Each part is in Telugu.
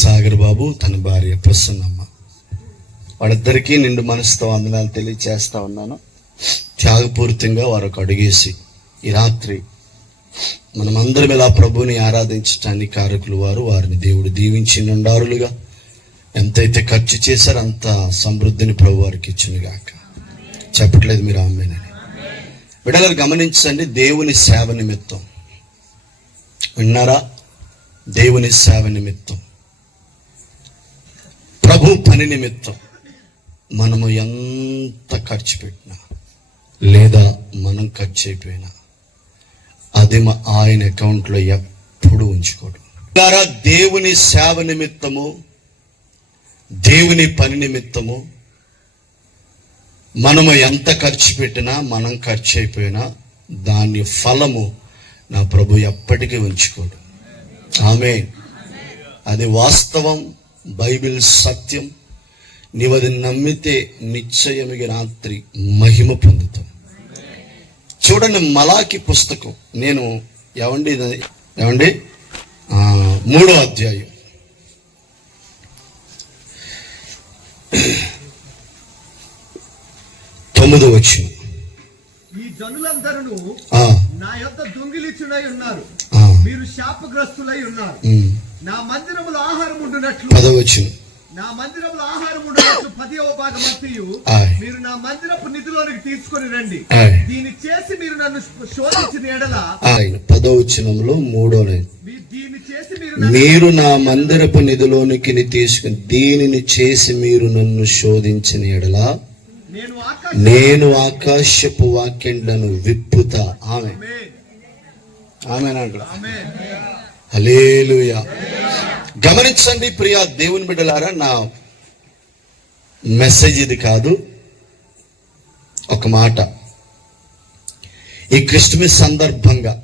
సాగర్ బాబు, తన భార్య ప్రసన్నమ్మ, వాళ్ళిద్దరికీ నిండు మనసుతో వందనాలు తెలియచేస్తా ఉన్నాను. త్యాగపూరితంగా వారు ఒక అడుగేసి ఈ రాత్రి మనమందరం ఇలా ప్రభుని ఆరాధించడానికి కారకులు వారిని దేవుడు దీవించి నిండారులుగా ఎంతైతే ఖర్చు చేశారో అంత సమృద్ధిని ప్రభు వారికి ఇచ్చునుగాక. చెప్పట్లేదు మీరు ఆమేనని? బిడ్డలారు గమనించండి, దేవుని సేవ నిమిత్తం, విన్నారా? దేవుని సేవ నిమిత్తం, ప్రభు పని నిమిత్తం మనము ఎంత ఖర్చు పెట్టినా లేదా మనం ఖర్చు అయిపోయినా అది ఆయన అకౌంట్లో ఎప్పుడు ఉంచుకోడు. దేవుని సేవ నిమిత్తము, దేవుని పని నిమిత్తము మనము ఎంత ఖర్చు పెట్టినా, మనం ఖర్చు అయిపోయినా దాని ఫలము నా ప్రభు ఎప్పటికీ ఉంచుకోడు. ఆమేన్. అది వాస్తవం, బైబిల్ సత్యం. నీవు అది నమ్మితే నిశ్చయముగా రాత్రి మహిమ పొందుతాం. చూడండి, మలాకి పుస్తకం, నేను ఏమండి 3వ అధ్యాయం 9వ వచనం. ఈ జనులందరూ నా యొద్ద దొంగిలించునై ఉన్నారు, మీరు శాపగ్రస్తులై ఉన్నారు. నా మందిరములో ఆహారం ఉండునట్లు 10వ వచనం. నా మందిరములో ఆహారం ఉండునట్లు 10వ భాగం అంతయు మీరు నా మందిరపు నిధిలోనికి తీసుకొని రండి. దీన్ని చేసి మీరు నన్ను శోధించిన ఎడల, 10వ వచనంలో 3వ, దీన్ని చేసి మీరు నా మందిరపు నిధిలోనికి తీసుకుని దీనిని చేసి మీరు నన్ను శోధించిన ఎడల నేను ఆకాశపు వాక్యంలను విప్పుతా. ఆమేన్. హల్లెలూయా. గమనించండి ప్రియా దేవుని బిడ్డలారా, నా మెసేజ్ ఇది కాదు. ఒక మాట, ఈ క్రిస్మస్ సందర్భంగా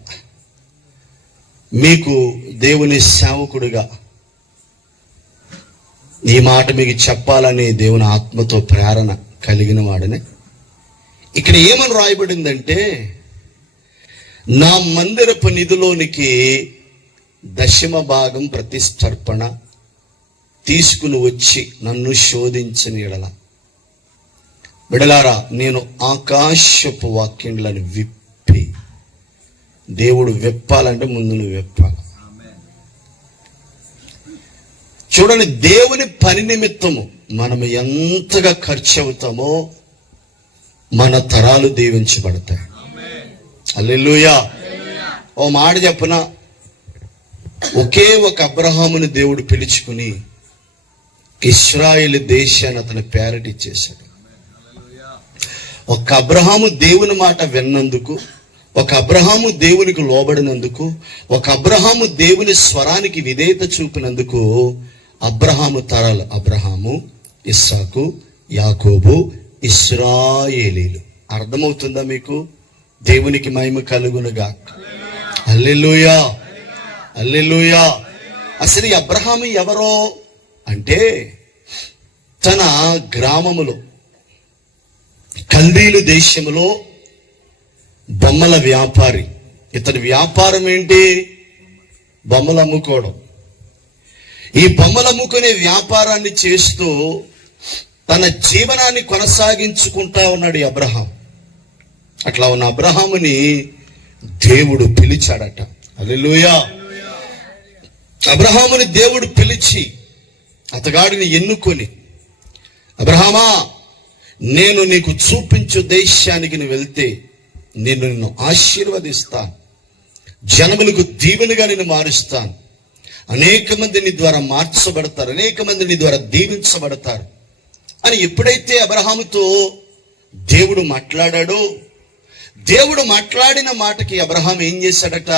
మీకు దేవుని సేవకుడిగా ఈ మాట మీకు చెప్పాలని దేవుని ఆత్మతో ప్రేరణ కలిగిన వాడనే. ఇక్కడ ఏమని రాయబడిందంటే, నా మందిరపు నిధిలోనికి 10వ భాగం ప్రతిష్టర్పణ తీసుకుని వచ్చి నన్ను శోధించిన ఎడల, బిడలారా, నేను ఆకాశపు వాక్యములను విప్పి, దేవుడు విప్పాలంటే ముందు నువ్వు విప్పాలి. చూడండి, దేవుని పని నిమిత్తము మనం ఎంతగా ఖర్చు అవుతామో మన తరాలు దీవించబడతాయి. హల్లెలూయా. ఓ మాట చెప్పన, ఒకే ఒక అబ్రహాముని దేవుడు పిలుచుకుని ఇశ్రాయేలు దేశాన్ని అతని పేరట ఇచ్చేశాడు. ఒక అబ్రహాము దేవుని మాట విన్నందుకు, ఒక అబ్రహాము దేవునికి లోబడినందుకు, ఒక అబ్రహాము దేవుని స్వరానికి విధేయత చూపినందుకు అబ్రహాము తరాలు అబ్రహాము, ఇస్సాకు, యాకోబు, ఇశ్రాయేలీలు. అర్థమవుతుందా మీకు? దేవునికి మహిమ కలుగునుగా. హల్లెలూయా, హల్లెలూయా. అసలు ఈ అబ్రహాము ఎవరో అంటే, తన గ్రామములో కల్దీలు దేశములో బొమ్మల వ్యాపారి. ఇతని వ్యాపారం ఏంటి? బొమ్మలు అమ్ముకోవడం. ఈ బొమ్మలు అమ్ముకునే వ్యాపారాన్ని చేస్తూ తన జీవనాన్ని కొనసాగించుకుంటా ఉన్నాడు ఈ అబ్రహాం. అట్లా ఉన్న అబ్రహాముని దేవుడు పిలిచాడట. హల్లెలూయా. అబ్రహాముని దేవుడు పిలిచి అతగాడిని ఎన్నుకొని, అబ్రహామా, నేను నీకు చూపించు దేశానికి నువ్వు వెళ్తే నేను నిన్ను ఆశీర్వదిస్తాను, జనములకు దీవెనగా నిన్ను మారుస్తాను, అనేక మంది నీ ద్వారా మార్చబడతారు, అనేక మంది నీ ద్వారా దీవించబడతారు అని ఎప్పుడైతే అబ్రహాముతో దేవుడు మాట్లాడాడో, దేవుడు మాట్లాడిన మాటకి అబ్రహాం ఏం చేశాడట?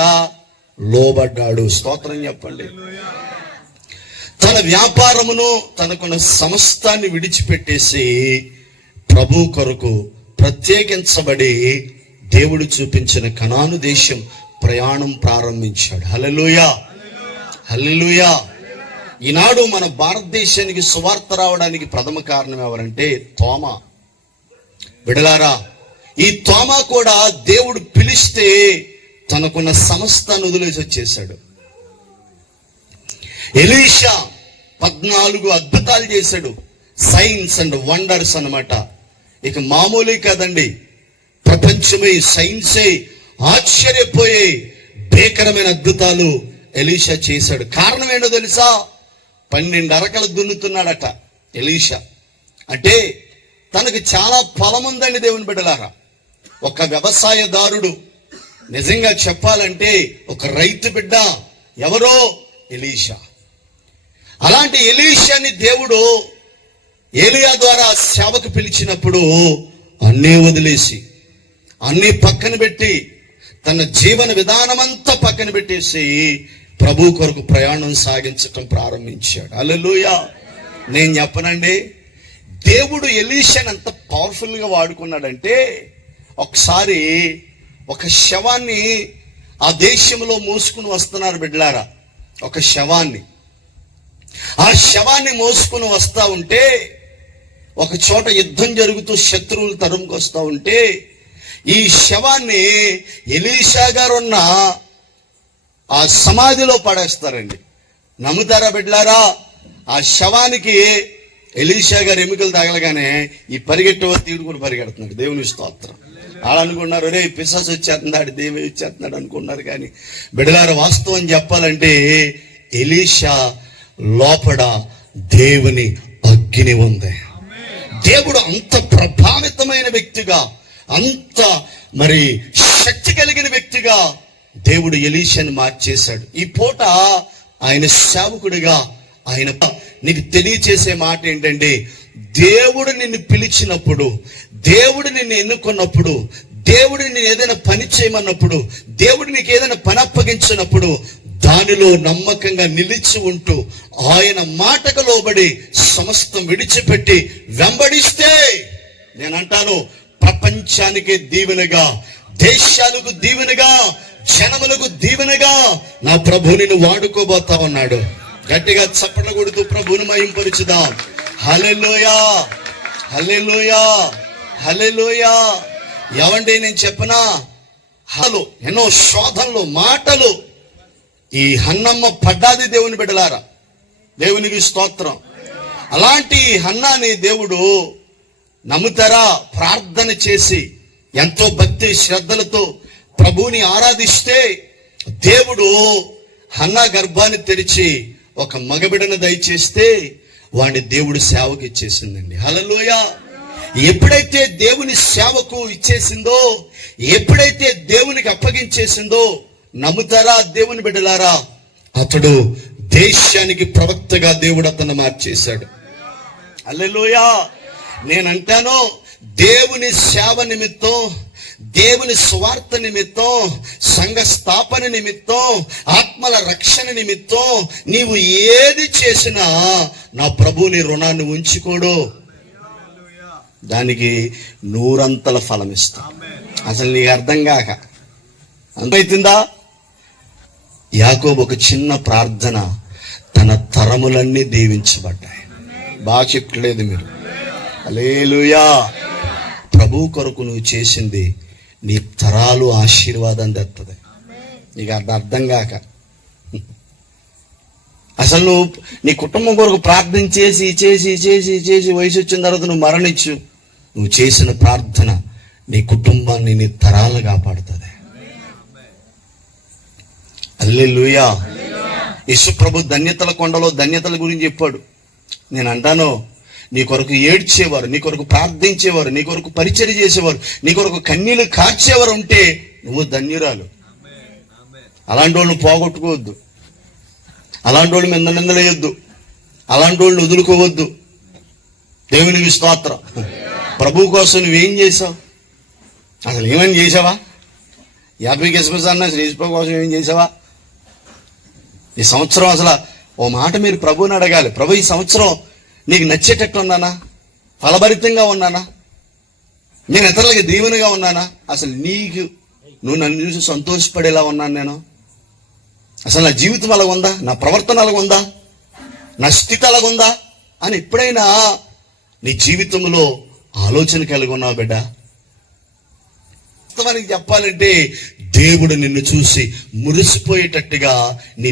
లోబడ్డాడు. స్తోత్రం చెప్పండి. తన వ్యాపారమును, తనకున్న సమస్తాన్ని విడిచిపెట్టేసి ప్రభు కొరకు ప్రత్యేకించబడి దేవుడు చూపించిన కనాను దేశం ప్రయాణం ప్రారంభించాడు. హల్లెలూయా, హల్లెలూయా. ఈనాడు మన భారతదేశానికి సువార్త రావడానికి ప్రథమ కారణం ఎవరంటే తోమా. బిడలారా, ఈ తోమా కూడా దేవుడు పిలిస్తే తనకున్న సమస్తాన్ని వదిలేసి వచ్చేసాడు. ఎలీషా 14 అద్భుతాలు చేశాడు. సైన్స్ అండ్ వండర్స్ అన్నమాట. ఇక మామూలు కాదండి, ప్రపంచమే సైన్సే ఆశ్చర్యపోయే భీకరమైన అద్భుతాలు ఎలీషా చేశాడు. కారణం ఏంటో తెలుసా? 12 అరకలు దున్నుతున్నాడట ఎలీషా. అంటే తనకు చాలా పొలం ఉందండి దేవుని బిడ్డలారా. ఒక వ్యవసాయదారుడు, నిజంగా చెప్పాలంటే ఒక రైతు బిడ్డ ఎవరో ఎలీషా. అలాంటి ఎలీషాని దేవుడు ఏలియా ద్వారా సేవకు పిలిచినప్పుడు అన్నీ వదిలేసి, అన్నీ పక్కన పెట్టి, తన జీవన విధానమంతా పక్కన పెట్టేసి ప్రభు కొరకు ప్రయాణం సాగించటం ప్రారంభించాడు. హల్లెలూయా. నేను చెప్పనండి, దేవుడు ఎలీషాని ఎంత పవర్ఫుల్గా వాడుకున్నాడంటే, ఒకసారి ఒక శవాన్ని ఆ దేశంలో మోసుకుని వస్తున్నారు బిడ్డలారా. ఒక శవాన్ని, ఆ శవాన్ని మోసుకుని వస్తా ఉంటే, ఒక చోట యుద్ధం జరుగుతూ శత్రువులు తరుముకొస్తా ఉంటే, ఈ శవాన్ని ఎలీషా గారు ఉన్న ఆ సమాధిలో పడేస్తారండి. నమ్ముతారా బిడ్డలారా? ఆ శవానికి ఎలీషా గారు ఎముకలు తగలగానే ఈ పరిగెట్టే తీడు కూడా పరిగెడుతున్నాడు. దేవుని స్తోత్రం. వాళ్ళు అనుకున్నారు, రే పిశాసు వచ్చేస్తున్నాడు, దేవుడు వచ్చేస్తున్నాడు అనుకున్నారు. కానీ బిడ్డలారా, వాస్తవం చెప్పాలంటే ఎలీషా లోపల దేవుని అగ్ని ఉంది. దేవుడు అంత ప్రభావితమైన వ్యక్తిగా, అంత మరి శక్తి కలిగిన వ్యక్తిగా దేవుడు ఎలీషాని మార్చేశాడు. ఈ పూట ఆయన సేవకుడిగా ఆయన నీకు తెలియచేసే మాట ఏంటంటే, దేవుడు నిన్ను పిలిచినప్పుడు, దేవుడు నిన్ను ఎన్నుకున్నప్పుడు, దేవుడు నిన్ను ఏదైనా పని చేయమన్నప్పుడు, దేవుడు నీకు ఏదైనా పని అప్పగించినప్పుడు దానిలో నమ్మకంగా నిలిచి ఉంటూ ఆయన మాటకు లోబడి సమస్తం విడిచిపెట్టి వెంబడిస్తే, నేనంటాను, ప్రపంచానికి దీవెనగా, దేశాలకు దీవెనగా, జనములకు దీవెనగా నా ప్రభు నిన్ను వాడుకోబోతా ఉన్నాడు. గట్టిగా చప్పట్లు కొడుతూ ప్రభువుని మహింపరుచుదాం. హల్లెలూయా, హల్లెలూయా, హల్లెలూయా. ఏమండి నేను చెప్పనా, హలో ఎన్నో శోధనలు, మాటలు ఈ హన్నమ్మ పడ్డాది దేవుని బిడ్డలారా. దేవునికి స్తోత్రం. అలాంటి హన్నాని దేవుడు నమ్ముతారా, ప్రార్థన చేసి ఎంతో భక్తి శ్రద్ధలతో ప్రభువుని ఆరాధిస్తే దేవుడు హన్నా గర్భాన్ని తెరిచి ఒక మగబిడను దయచేస్తే వాడిని దేవుడు సేవకు ఇచ్చేసిందండి. హల్లెలూయా. ఎప్పుడైతే దేవుని సేవకు ఇచ్చేసిందో, ఎప్పుడైతే దేవునికి అప్పగించేసిందో, నమ్ముతారా దేవుని బిడ్డలారా, అతడు దేశానికి ప్రవక్తగా దేవుడు అతను మార్చేశాడు. హల్లెలూయా. నేనంటాను, దేవుని సేవ నిమిత్తం, దేవుని స్వార్థ నిమిత్తం, సంఘ స్థాపన నిమిత్తం, ఆత్మల రక్షణ నిమిత్తం నీవు ఏది చేసినా నా ప్రభువుని రుణాన్ని ఉంచుకోడు, దానికి 100 ఫలం ఇస్తా. అసలు నీకు అర్థం కాక అంతైతుందా? యాకోబు ఒక చిన్న ప్రార్థన, తన తరములన్నీ దీవించబడ్డాయి. బాగా చెప్పలేదు మీరు. హల్లెలూయా. ప్రభు కొరకు నువ్వు చేసింది నీ తరాలు ఆశీర్వాదం తెస్తుంది. నీకు అర్థం కాక అసలు నువ్వు నీ కుటుంబం కొరకు ప్రార్థన చేసి చేసి చేసి చేసి వయసు వచ్చిన తర్వాత నువ్వు మరణించు, నువ్వు చేసిన ప్రార్థన నీ కుటుంబాన్ని, నీ తరాలను కాపాడుతుంది. హల్లెలూయా. యేసు ప్రభు ధన్యతల కొండలో ధన్యతల గురించి చెప్పాడు. నేను అంటాను, నీ కొరకు ఏడ్చేవారు, నీ కొరకు ప్రార్థించేవారు, నీ కొరకు పరిచర్య చేసేవారు, నీ కొరకు కన్నీళ్లు కార్చేవారు ఉంటే నువ్వు ధన్యురాలు. అలాంటి వాళ్ళని పోగొట్టుకోవద్దు, అలాంటి వాళ్ళు నిందలేయొద్దు, అలాంటి వాళ్ళని వదులుకోవద్దు. దేవునికి స్తోత్రం. ప్రభు కోసం నువ్వేం చేసావు? అసలు ఏమని చేసావా? హ్యాపీ క్రిస్మస్ అన్న శ్రీస్ప్రభు కోసం ఏం చేసావా? ఈ సంవత్సరం అసలు ఓ మాట మీరు ప్రభువుని అడగాలి. ప్రభు, ఈ సంవత్సరం నీకు నచ్చేటట్టు ఉన్నానా? ఫలభరితంగా ఉన్నానా? నేను ఇతరులకి దీవెనగా ఉన్నానా? అసలు నువ్వు నన్ను చూసి సంతోషపడేలా ఉన్నాను నేను? అసలు నా జీవితం అలాగ ఉందా? నా ప్రవర్తన అలాగ ఉందా? నా స్థితి అలాగ ఉందా అని ఎప్పుడైనా నీ జీవితంలో ఆలోచన కలిగి ఉన్నావు బిడ్డ? వాస్తవానికి చెప్పాలంటే దేవుడు నిన్ను చూసి మురిసిపోయేటట్టుగా నీ